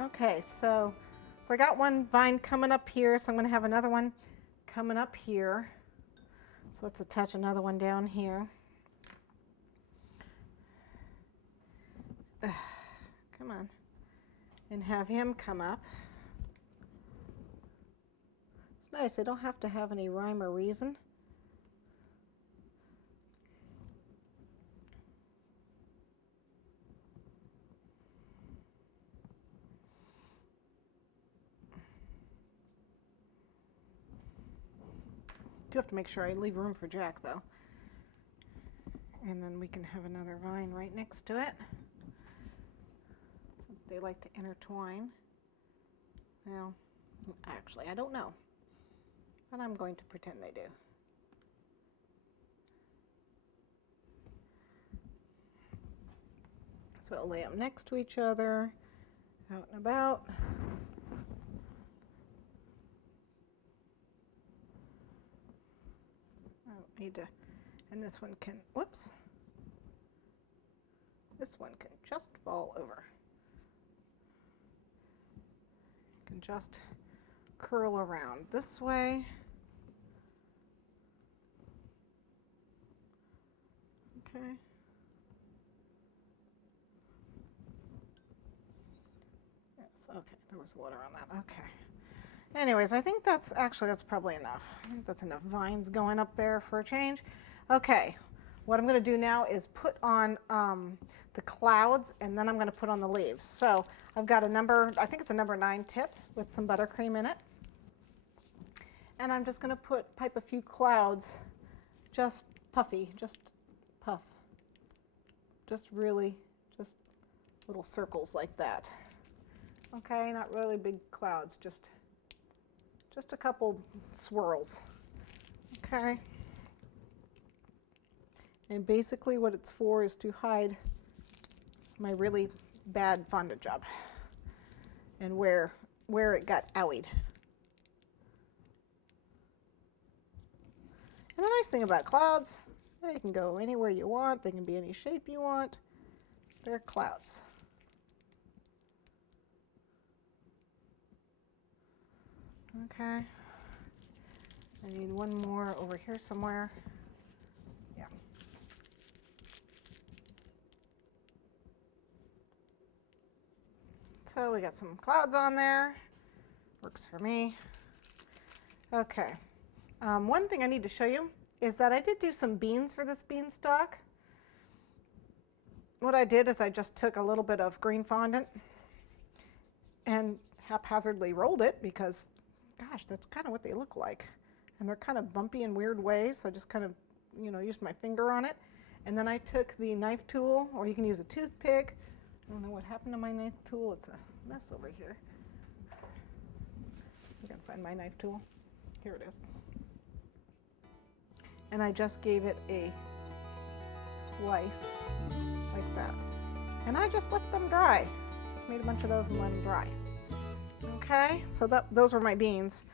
Okay, so I got one vine coming up here, so I'm going to have another one coming up here. So let's attach another one down here. Come on. And have him come up. It's nice, they don't have to have any rhyme or reason. Do have to make sure I leave room for Jack though. And then we can have another vine right next to it, since they like to intertwine. Well, actually, I don't know, but I'm going to pretend they do. So I'll lay them next to each other, out and about. I need to, and this one can, whoops, this one can just fall over. You can just curl around this way. Okay. Yes, okay, there was water on that, okay. Anyways, I think that's probably enough. I think that's enough vines going up there for a change. Okay, what I'm going to do now is put on the clouds, and then I'm going to put on the leaves. So I've got I think it's a number 9 tip with some buttercream in it. And I'm just going to pipe a few clouds, just puffy, just puff. Just really, just little circles like that. Okay, not really big clouds, just a couple swirls, okay? And basically what it's for is to hide my really bad fondant job and where it got owied. And the nice thing about clouds, they can go anywhere you want, they can be any shape you want. They're clouds. Okay, I need one more over here somewhere. Yeah. So we got some clouds on there. Works for me. Okay. One thing I need to show you is that I did do some beans for this beanstalk. What I did is I just took a little bit of green fondant and haphazardly rolled it because gosh, that's kind of what they look like. And they're kind of bumpy in weird ways, so I just kind of, used my finger on it. And then I took the knife tool, or you can use a toothpick. I don't know what happened to my knife tool. It's a mess over here. I gotta find my knife tool. Here it is. And I just gave it a slice like that. And I just let them dry. Just made a bunch of those and let them dry. Okay, so those were my beans.